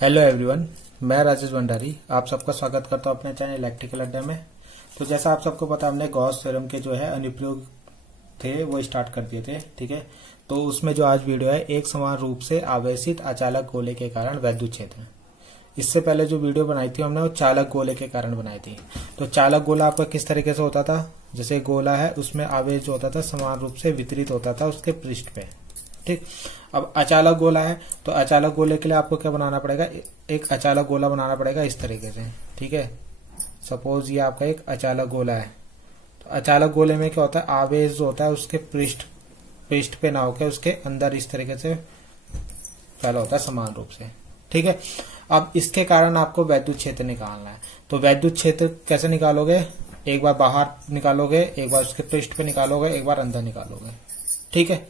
Hello everyone, मैं राजेश भंडारी आप सबका स्वागत करता हूं अपने चैनल इलेक्ट्रिकल अड्डा में। तो जैसा आप सबको पता, हमने गॉस थ्योरम के जो है अनुप्रयोग थे वो स्टार्ट कर दिए थे। ठीक है, तो उसमें जो आज वीडियो है, एक समान रूप से आवेशित अचालक गोले के कारण वैद्युत क्षेत्र। इससे पहले जो वीडियो बनाई थी हमने वो चालक गोले के कारण बनाई थी। तो चालक गोला आपका किस तरीके से होता था, जैसे गोला है उसमें आवेश जो होता था समान रूप से वितरित होता था उसके पृष्ठ पे। ठीक, अब अचालक गोला है तो अचालक गोले के लिए आपको क्या बनाना पड़ेगा, एक अचालक गोला बनाना पड़ेगा इस तरीके से। ठीक है, सपोज ये आपका एक अचालक गोला है। तो अचालक गोले में क्या होता है, आवेश जो होता है उसके पृष्ठ पे ना होकर उसके अंदर इस तरीके से फैला होता है समान रूप से। ठीक है, अब इसके कारण आपको वैद्युत क्षेत्र निकालना है। तो वैद्युत क्षेत्र कैसे निकालोगे, एक बार बाहर निकालोगे, एक बार उसके पृष्ठ पे निकालोगे, एक बार अंदर निकालोगे। ठीक है,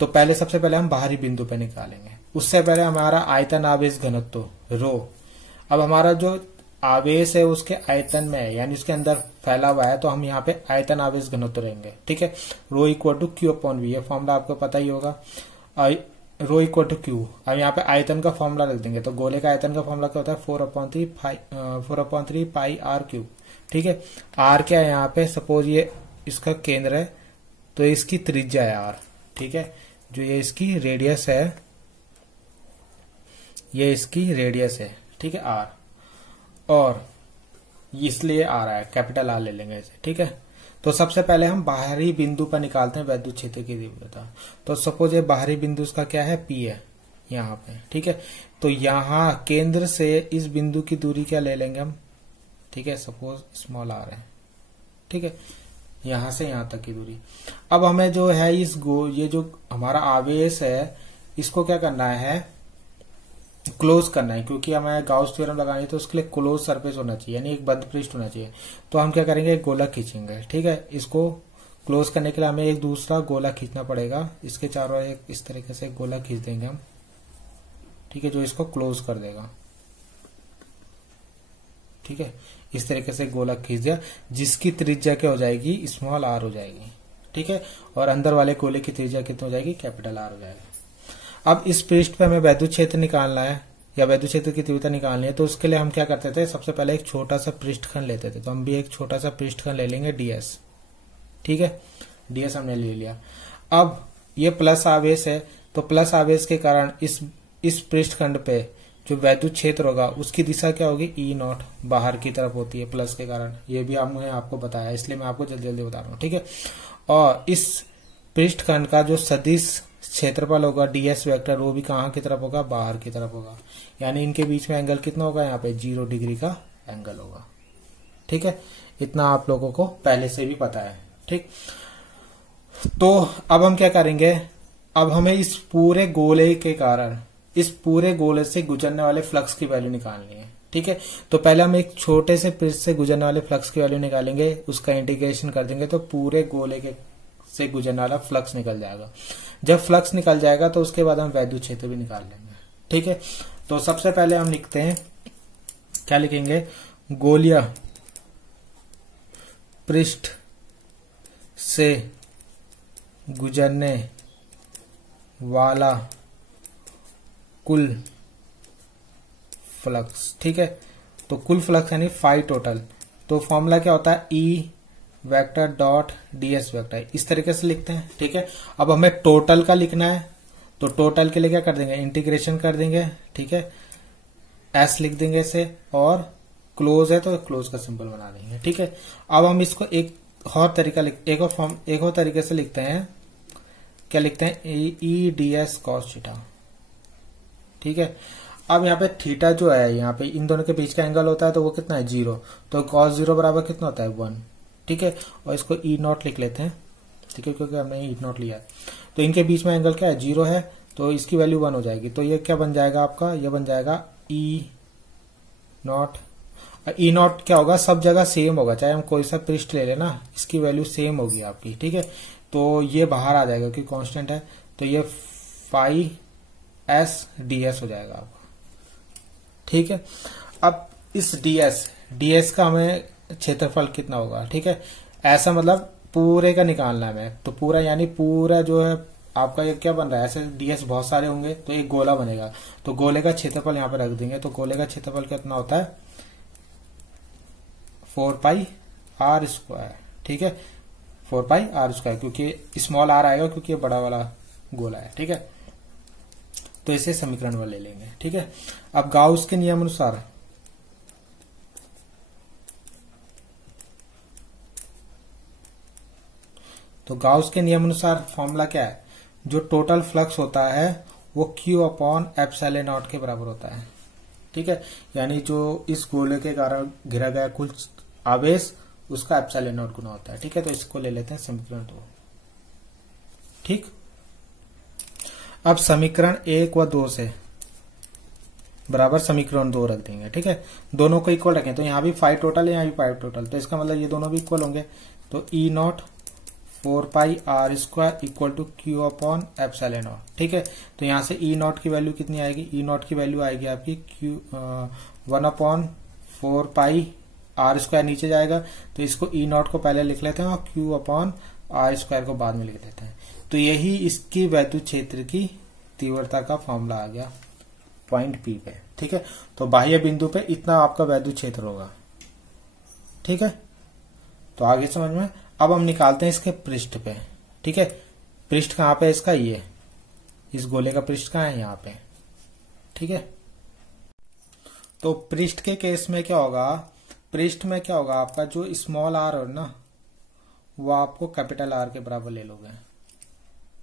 तो पहले सबसे पहले हम बाहरी बिंदु पे निकालेंगे। उससे पहले हमारा आयतन आवेश घनत्व रो। अब हमारा जो आवेश है उसके आयतन में है, यानी उसके अंदर फैला हुआ है, तो हम यहाँ पे आयतन आवेश घनत्व रहेंगे। ठीक है, rho equal to q upon v, ये फॉर्मूला आपको पता ही होगा। Rho equal to q. अब यहाँ पे आयतन का फॉर्मूला रख देंगे, तो गोले का आयतन का फॉर्मूला क्या होता है, 4/3 पाई आर क्यूब। ठीक है, आर क्या है यहाँ पे, सपोज ये इसका केंद्र है तो इसकी त्रिज्या है आर। ठीक है, जो ये इसकी रेडियस है, ये इसकी रेडियस है। ठीक है, आर, और इसलिए आ रहा है कैपिटल आर ले लेंगे इसे। ठीक है, तो सबसे पहले हम बाहरी बिंदु पर निकालते हैं वैद्युत क्षेत्र की तीव्रता। तो सपोज ये बाहरी बिंदु उसका क्या है, पी है यहाँ पे। ठीक है, तो यहाँ केंद्र से इस बिंदु की दूरी क्या ले लेंगे हम, ठीक है, सपोज स्मॉल आर है। ठीक है, यहां से यहां तक की दूरी। अब हमें जो है ये जो हमारा आवेश है इसको क्या करना है, क्लोज करना है, क्योंकि हमें गाउस थ्योरम लगानी है तो उसके लिए क्लोज सरफेस होना चाहिए, यानी एक बंद पृष्ठ होना चाहिए। तो हम क्या करेंगे, एक गोला खींचेंगे। ठीक है, इसको क्लोज करने के लिए हमें एक दूसरा गोला खींचना पड़ेगा। इसके चारों ओर एक इस तरीके से गोला खींच देंगे हम। ठीक है, जो इसको क्लोज कर देगा। ठीक है, इस तरीके से गोला खींच दिया, जिसकी त्रिज्या क्या हो जाएगी, स्मॉल आर हो जाएगी। ठीक है, और अंदर वाले गोले की त्रिज्या कितनी हो जाएगी, कैपिटल आर हो जाएगा। अब इस पृष्ठ पे हमें वैद्युत क्षेत्र निकालना है या वैद्युत क्षेत्र की तीव्रता निकालनी है, तो उसके लिए हम क्या करते थे, सबसे पहले एक छोटा सा पृष्ठखंड लेते थे। तो हम भी एक छोटा सा पृष्ठखंड ले लेंगे, डीएस। ठीक है, डीएस हमने ले लिया। अब ये प्लस आवेश है, तो प्लस आवेश के कारण इस पृष्ठखंड पे जो वैद्युत क्षेत्र होगा उसकी दिशा क्या होगी, ई नॉट, बाहर की तरफ होती है प्लस के कारण। ये भी हमने आपको बताया, इसलिए मैं आपको जल्दी जल्दी बता रहा हूँ। ठीक है, और इस पृष्ठखंड का जो सदिश क्षेत्रफल होगा डीएस वेक्टर, वो भी कहाँ की तरफ होगा, बाहर की तरफ होगा। यानी इनके बीच में एंगल कितना होगा, यहाँ पे 0 डिग्री का एंगल होगा। ठीक है, इतना आप लोगों को पहले से भी पता है। ठीक, तो अब हम क्या करेंगे, अब हमें इस पूरे गोले के कारण, इस पूरे गोले से गुजरने वाले फ्लक्स की वैल्यू निकालनी है। ठीक है, तो पहले हम एक छोटे से पृष्ठ से गुजरने वाले फ्लक्स की वैल्यू निकालेंगे, उसका इंटीग्रेशन कर देंगे तो पूरे गोले के से गुजरने वाला फ्लक्स निकल जाएगा। जब फ्लक्स निकल जाएगा तो उसके बाद हम वैद्युत क्षेत्र भी निकाल लेंगे। ठीक है, तो सबसे पहले हम लिखते हैं, क्या लिखेंगे, गोलीय पृष्ठ से गुजरने वाला कुल फ्लक्स। ठीक है, तो कुल फ्लक्स यानी फाई टोटल। तो फॉर्मूला क्या होता है, E vector dot DS vector, इस तरीके से लिखते हैं। ठीक है, अब हमें टोटल का लिखना है, तो टोटल के लिए क्या कर देंगे, इंटीग्रेशन कर देंगे। ठीक है, एस लिख देंगे इसे, और क्लोज है तो क्लोज का सिंबल बना देंगे। ठीक है, अब हम इसको एक और तरीके से लिखते हैं, क्या लिखते हैं, E D S cos theta. ठीक है, अब यहाँ पे थीटा जो है, यहाँ पे इन दोनों के बीच का एंगल होता है तो वो कितना है, 0। तो cos 0 बराबर कितना होता है, 1। ठीक है, और इसको ई नॉट लिख लेते हैं। ठीक है, क्योंकि हमने ई नॉट लिया है। तो इनके बीच में एंगल क्या है, 0 है, तो इसकी वैल्यू 1 हो जाएगी। तो ये क्या बन जाएगा आपका, ये बन जाएगा ई नॉट। ई नॉट क्या होगा, सब जगह सेम होगा, चाहे हम कोई सा पृष्ठ ले लेना, इसकी वैल्यू सेम होगी आपकी। ठीक है, तो ये बाहर आ जाएगा क्योंकि कांस्टेंट है, तो ये फाई एस डीएस हो जाएगा आपका। ठीक है, अब इस डीएस का हमें क्षेत्रफल कितना होगा। ठीक है, ऐसा मतलब पूरे का निकालना है हमें, तो पूरा यानी पूरा जो है आपका ये क्या बन रहा है, ऐसे डीएस बहुत सारे होंगे तो एक गोला बनेगा, तो गोले का क्षेत्रफल यहाँ पे रख देंगे, तो गोले का क्षेत्रफल कितना होता है 4πr²। ठीक है, 4πr², क्योंकि स्मॉल आर आएगा क्योंकि ये बड़ा वाला गोला है। ठीक है, तो इसे समीकरण में ले लेंगे। ठीक है, अब गाउस के नियम अनुसार तो गाउस के नियम अनुसार फॉर्मूला क्या है, जो टोटल फ्लक्स होता है वो Q/ε0 के बराबर होता है। ठीक है, यानी जो इस गोले के कारण घिरा गया कुल आवेश उसका ε0 गुना होता है। ठीक है, तो इसको ले लेते हैं समीकरण 2। ठीक, अब समीकरण 1 व 2 से बराबर समीकरण 2 रख देंगे। ठीक है, दोनों को इक्वल रखें, तो यहाँ भी 5 टोटल है, यहाँ भी 5 टोटल, तो इसका मतलब ये दोनों भी इक्वल होंगे। तो E0 4πr² equal to Q/ε0। ठीक है, तो यहां से E0 की वैल्यू कितनी आएगी, E0 की वैल्यू आएगी आपकी 1/4πr², नीचे जाएगा, तो इसको E0 को पहले लिख लेते हैं और Q/r² को बाद में लिख देते हैं। तो यही इसकी वैद्युत क्षेत्र की तीव्रता का फॉर्मूला आ गया पॉइंट P पे। ठीक है, तो बाह्य बिंदु पे इतना आपका वैद्युत क्षेत्र होगा। ठीक है, तो आगे समझ में। अब हम निकालते हैं इसके पृष्ठ पे। ठीक है, पृष्ठ कहां पे इसका, ये इस गोले का पृष्ठ कहां है, यहाँ पे। ठीक है, तो पृष्ठ के केस में क्या होगा, पृष्ठ में क्या होगा आपका जो स्मॉल आर हो ना वो आपको कैपिटल आर के बराबर ले लोगे।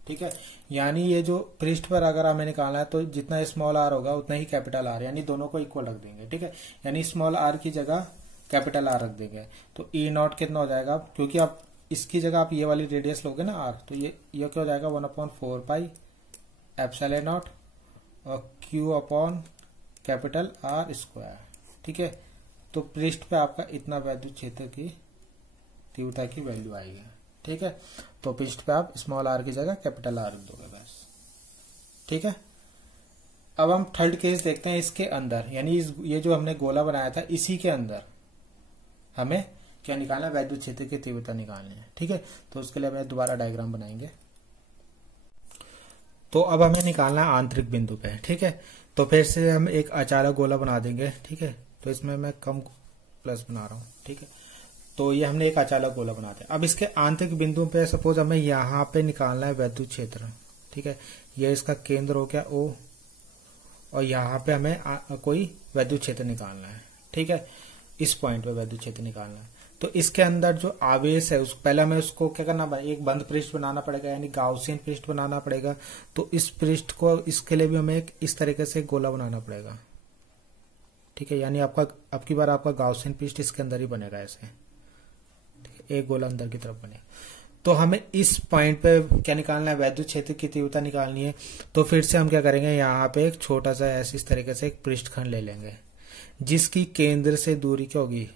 ठीक है, यानी ये जो पृष्ठ पर अगर हमें निकालना है तो जितना स्मॉल आर होगा उतना ही कैपिटल आर, यानी दोनों को इक्वल रख देंगे। ठीक है, यानी स्मॉल आर की जगह कैपिटल आर रख देंगे, तो E0 कितना हो जाएगा, क्योंकि आप इसकी जगह आप ये वाली रेडियस लोगे ना आर, तो ये क्या हो जाएगा 1/4πε0 और Q/R²। ठीक है, तो पृष्ठ पे आपका इतना वैद्युत क्षेत्र की तीव्रता की वैल्यू आएगी। ठीक है, तो पृष्ठ पे आप स्मॉल आर की जगह कैपिटल आर रख दोगे बस। ठीक है, अब हम थर्ड केस देखते हैं। इसके अंदर यानी ये जो हमने गोला बनाया था इसी के अंदर हमें क्या निकालना है, वैद्युत क्षेत्र की तीव्रता निकालनी है। ठीक है, तो उसके लिए हमें दोबारा डायग्राम बनाएंगे। तो अब हमें निकालना है आंतरिक बिंदु पे। ठीक है, तो फिर से हम एक अचालक गोला बना देंगे। ठीक है, तो इसमें मैं कम प्लस बना रहा हूं। ठीक है, तो ये हमने एक अचालक गोला बना दिया। अब इसके आंतरिक बिंदु पे सपोज हमें यहाँ पे निकालना है वैद्युत क्षेत्र। ठीक है, ये इसका केंद्र हो गया O, और यहाँ पे हमें कोई वैद्युत क्षेत्र निकालना है। ठीक है, इस पॉइंट पे वैद्युत क्षेत्र निकालना है। तो इसके अंदर जो आवेश है पहले हमें उसको क्या करना है, एक बंद पृष्ठ बनाना पड़ेगा, यानी गाउसियन पृष्ठ बनाना पड़ेगा। तो इस पृष्ठ को, इसके लिए भी हमें एक इस तरीके से गोला बनाना पड़ेगा। ठीक है, यानी आपका अब की बार आपका गाउसियन पृष्ठ इसके अंदर ही बनेगा ऐसे। ठीक है, एक गोला अंदर की तरफ बनेगा। तो हमें इस पॉइंट पे क्या निकालना है, वैद्युत क्षेत्र की तीव्रता निकालनी है। तो फिर से हम क्या करेंगे, यहाँ पे एक छोटा सा ऐसे इस तरीके से एक पृष्ठखंड ले लेंगे जिसकी केंद्र से दूरी क्या होगी,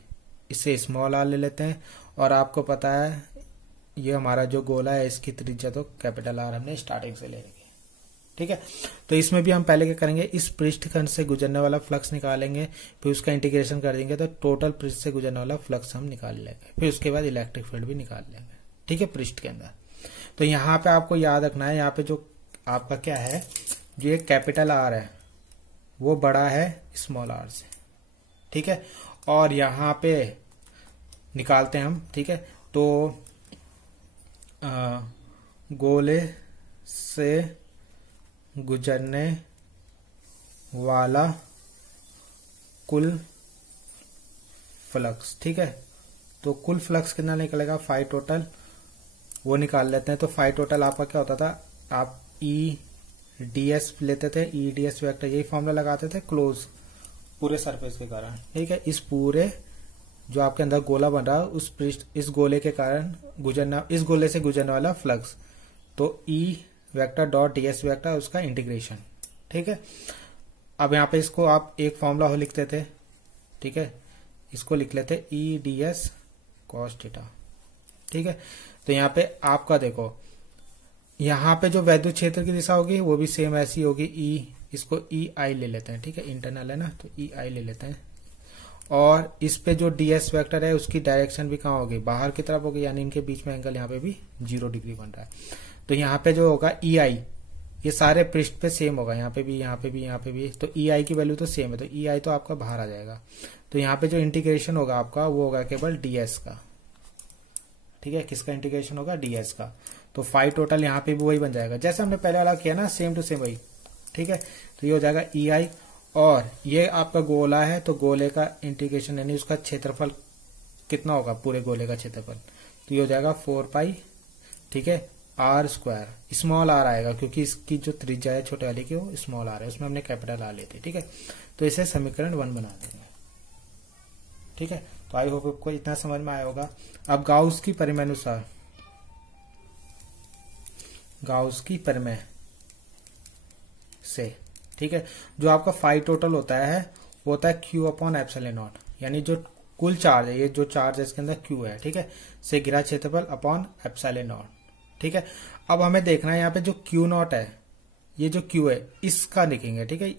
इससे स्मॉल आर ले लेते हैं। और आपको पता है ये हमारा जो गोला है इसकी त्रिज्या तो कैपिटल आर हमने स्टार्टिंग से ले रखी है। ठीक है, तो इसमें भी हम पहले क्या करेंगे, इस पृष्ठखंड से गुजरने वाला फ्लक्स निकालेंगे, फिर उसका इंटीग्रेशन कर देंगे तो टोटल पृष्ठ से गुजरने वाला फ्लक्स हम निकाल लेंगे। फिर उसके बाद इलेक्ट्रिक फील्ड भी निकाल लेंगे। ठीक है, पृष्ठ के अंदर। तो यहाँ पे आपको याद रखना है, यहाँ पे जो आपका क्या है, जो एक कैपिटल आर है वो बड़ा है स्मॉल आर से। ठीक है, और यहाँ पे निकालते हैं हम। ठीक है, तो गोले से गुजरने वाला कुल फ्लक्स। ठीक है, तो कुल फ्लक्स कितना निकलेगा, 5 टोटल, वो निकाल लेते हैं। तो 5 टोटल आपका क्या होता था, आप EDS लेते थे, EDS वेक्टर यही फॉर्मूला लगाते थे क्लोज पूरे सरफेस के कारण। ठीक है, इस पूरे जो आपके अंदर गोला बन रहा है उस पृष्ठ, इस गोले के कारण गुजरना, इस गोले से गुजरने वाला फ्लक्स, तो E vector dot DS vector उसका इंटीग्रेशन। ठीक है, अब यहाँ पे इसको आप एक फॉर्मूला हो लिखते थे। ठीक है, इसको लिख लेते EDS cos थीटा। ठीक है, तो यहाँ पे आपका देखो, यहाँ पे जो वैद्युत क्षेत्र की दिशा होगी वो भी सेम ऐसी होगी, इसको EI ले लेते हैं। ठीक है, इंटरनल है ना, तो EI ले लेते हैं। और इस पे जो DS वेक्टर है उसकी डायरेक्शन भी कहाँ होगी, बाहर की तरफ होगी, यानी इनके बीच में एंगल यहाँ पे भी 0 डिग्री बन रहा है। तो यहाँ पे जो होगा ई आई, ये सारे पृष्ठ पे सेम होगा, यहाँ पे भी, यहाँ पे भी, यहाँ पे भी, तो ई आई की वैल्यू तो सेम है, तो ई आई तो आपका बाहर आ जाएगा। तो यहाँ पे जो इंटीग्रेशन होगा आपका वो होगा केवल डीएस का, ठीक है, किसका इंटीग्रेशन होगा, डीएस का। तो फाई टोटल यहाँ पे भी वही बन जाएगा जैसे हमने पहले वाला किया ना, सेम टू सेम वही, ठीक है। तो ये हो जाएगा ई आई, और ये आपका गोला है, तो गोले का इंटीग्रेशन यानी उसका क्षेत्रफल कितना होगा, पूरे गोले का क्षेत्रफल, तो ये हो जाएगा 4 पाई, ठीक है, आर स्क्वायर, स्मॉल आर आएगा क्योंकि इसकी जो त्रिज्या है छोटे वाले की वो स्मॉल आर है, उसमें हमने कैपिटल आर लेते, ठीक है। तो इसे समीकरण 1 बना देंगे, ठीक है। तो आई होप आपको इतना समझ में आया होगा। अब गाउस की परिमेय अनुसार, गाउस की परिमेय से, ठीक है, जो आपका फाई टोटल होता है वो होता है क्यू अपॉन एप्सिलॉन नॉट, यानी जो कुल चार्ज है, ये जो चार्ज है इसके अंदर क्यू है, ठीक है, से घिरा क्षेत्रफल अपॉन एप्सिलॉन नॉट, ठीक है। अब हमें देखना है यहाँ पे जो क्यू नॉट है, ये जो क्यू है इसका लिखेंगे, ठीक है।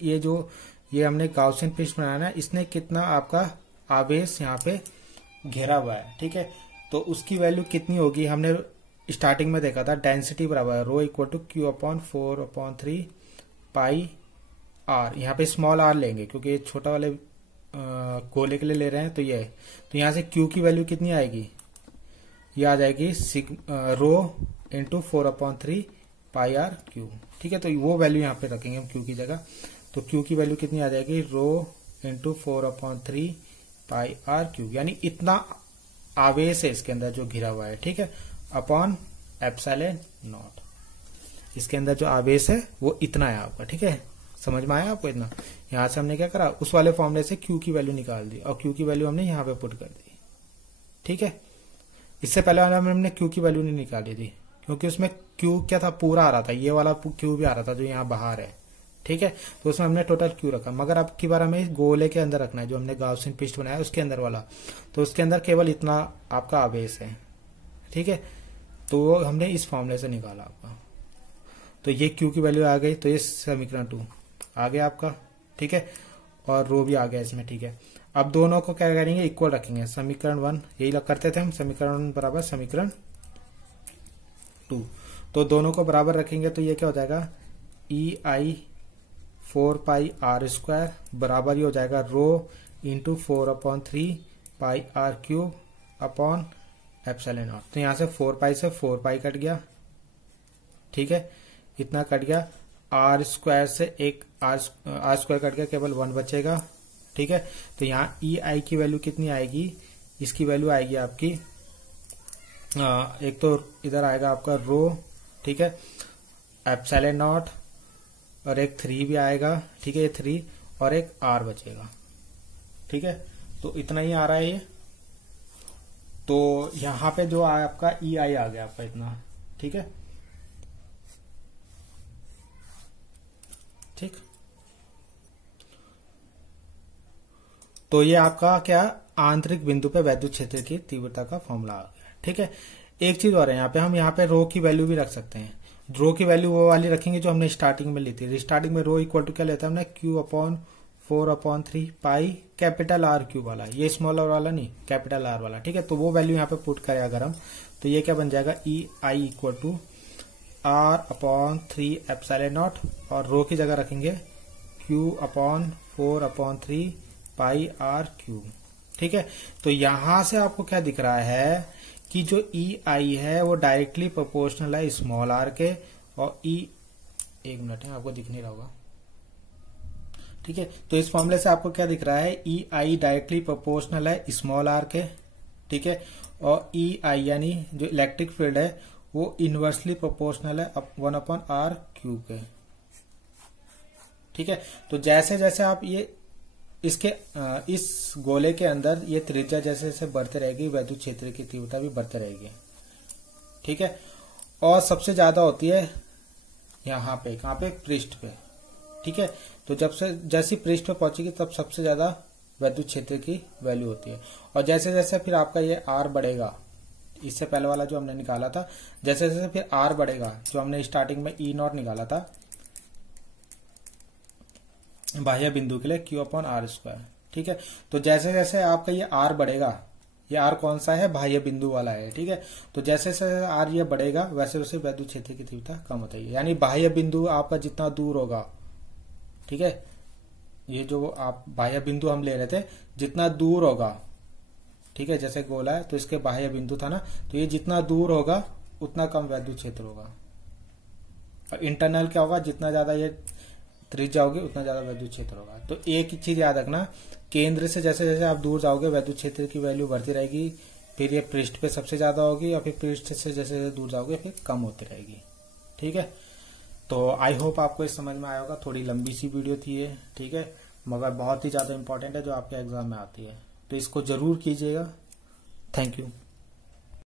ये हमने गाउसियन पृष्ठ बनाना है, इसने कितना आपका आवेश यहाँ पे घेरा हुआ है, ठीक है। तो उसकी वैल्यू कितनी होगी, हमने स्टार्टिंग में देखा था, डेंसिटी बराबर है rho equal to q upon 4/3 pi r. यहाँ पे स्मॉल आर लेंगे क्योंकि ये छोटा वाले गोले के लिए ले रहे हैं, तो ये है। तो यहाँ से क्यू की वैल्यू कितनी आएगी, ये आ जाएगी रो इंटू 4/3 पाई आर क्यू, ठीक है। तो वो वैल्यू यहाँ पे रखेंगे हम क्यू की जगह, तो क्यू की वैल्यू कितनी आ जाएगी, रो इंटू 4/3 पाई आर क्यू, यानी इतना आवेश है इसके अंदर जो घिरा हुआ है, ठीक है, अपॉन एप्सिलॉन नॉट। इसके अंदर जो आवेश है वो इतना है आपका, ठीक है, समझ में आया आपको इतना। यहां से हमने क्या करा, उस वाले फॉर्मूले से क्यू की वैल्यू निकाल दी और क्यू की वैल्यू हमने यहाँ पे पुट कर दी, ठीक है। इससे पहले वाला में हमने क्यू की वैल्यू नहीं निकाली थी क्योंकि उसमें क्यू क्या था, पूरा आ रहा था, ये वाला क्यू भी आ रहा था जो यहाँ बाहर है, ठीक है। तो उसमें हमने टोटल क्यू रखा, मगर अब की बार हमें गोले के अंदर रखना है जो हमने गाउसियन पृष्ठ बनाया उसके अंदर वाला, तो उसके अंदर केवल इतना आपका आवेश है, ठीक है। तो हमने इस फॉर्मूले से निकाला आपका, तो ये क्यू की वैल्यू आ गई, तो ये समीकरण 2 आ गया आपका, ठीक है, और रो भी आ गया इसमें, ठीक है। अब दोनों को क्या करेंगे, इक्वल रखेंगे, समीकरण 1 यही करते थे हम, समीकरण 1 बराबर समीकरण 2, तो दोनों को बराबर रखेंगे, तो ये क्या हो जाएगा, E I 4 pi are square बराबर ही हो जाएगा rho into 4/3 pi r cube upon epsilon naught. तो यहां से 4 पाई से 4 पाई कट गया, ठीक है, इतना कट गया। आर स्क्वायर से एक आर स्क्वायर कट गया, केवल 1 बचेगा, ठीक है। तो यहाँ ई आई की वैल्यू कितनी आएगी, इसकी वैल्यू आएगी आपकी एक तो इधर आएगा आपका रो, ठीक है, एप्सिलॉन नॉट, और एक 3 भी आएगा, ठीक है, ये 3 और एक आर बचेगा, ठीक है। तो इतना ही आ रहा है ये, तो यहां पे जो आपका ई आई आ गया आपका इतना, ठीक है, ठीक। तो ये आपका क्या, आंतरिक बिंदु पे वैद्युत क्षेत्र की तीव्रता का फॉर्मूला आ गया, ठीक है। एक चीज और है, यहाँ पे हम यहाँ पे रो की वैल्यू भी रख सकते हैं। रो की वैल्यू वो वाली रखेंगे जो हमने स्टार्टिंग में ली थी। स्टार्टिंग में रो इक्वल टू क्या लेता हमने, Q upon 4/3 pi capital R Q वाला, ये स्मॉल आर वाला नहीं, कैपिटल आर वाला, ठीक है। तो वो वैल्यू यहाँ पे पुट करें अगर हम, तो ये क्या बन जाएगा, E I equal to R/3 epsilon naught, और रो की जगह रखेंगे Q/4/3 पाई आर क्यूब, ठीक है। तो यहां से आपको क्या दिख रहा है कि जो ई आई है वो डायरेक्टली प्रोपोर्शनल है स्मॉल आर के, और ई, एक मिनट है आपको दिख नहीं रहा होगा, ठीक है। तो इस फॉर्मूले से आपको क्या दिख रहा है, ई आई डायरेक्टली प्रोपोर्शनल है स्मॉल आर के, ठीक है, और ई आई यानी जो इलेक्ट्रिक फील्ड है वो इनवर्सली प्रोपोर्शनल है 1/r क्यूब के, ठीक है। तो जैसे जैसे आप ये इसके इस गोले के अंदर ये त्रिज्या जैसे जैसे बढ़ते रहेगी, वैद्युत क्षेत्र की तीव्रता भी बढ़ते रहेगी, ठीक है। और सबसे ज्यादा होती है यहाँ पे, कहाँ पे, पृष्ठ पे, ठीक है। तो जब से जैसी पृष्ठ पे पहुंचेगी तब सबसे ज्यादा वैद्युत क्षेत्र की वैल्यू होती है, और जैसे जैसे फिर आपका ये आर बढ़ेगा, इससे पहले वाला जो हमने निकाला था, जैसे जैसे फिर आर बढ़ेगा, जो हमने स्टार्टिंग में ई नॉट निकाला था बाह्य बिंदु के लिए Q/r स्क्वायर, ठीक है। तो जैसे जैसे आपका ये आर बढ़ेगा, ये आर कौन सा है, बाह्य बिंदु वाला है, ठीक है। तो जैसे जैसे आर ये बढ़ेगा वैसे वैसे वैद्युत क्षेत्र की तीव्रता कम होती है, यानी बाह्य बिंदु आपका जितना दूर होगा, ठीक है, ये जो आप बाह्य बिंदु हम ले रहे थे जितना दूर होगा, ठीक है, जैसे गोला है तो इसके बाह्य बिंदु था ना, तो ये जितना दूर होगा उतना कम वैद्युत क्षेत्र होगा। और इंटरनल क्या होगा, जितना ज्यादा ये त्रिज्या होगी उतना ज्यादा वैद्युत क्षेत्र होगा। तो एक ही चीज याद रखना, केंद्र से जैसे जैसे आप दूर जाओगे वैद्युत क्षेत्र की वैल्यू बढ़ती रहेगी, फिर ये पृष्ठ पे सबसे ज्यादा होगी और फिर पृष्ठ से जैसे जैसे दूर जाओगे फिर कम होती रहेगी, ठीक है। तो आई होप आपको इस समझ में आया होगा। थोड़ी लंबी सी वीडियो थी ये, ठीक है, मगर बहुत ही ज्यादा इंपॉर्टेंट है जो आपके एग्जाम में आती है, तो इसको जरूर कीजिएगा। Thank you.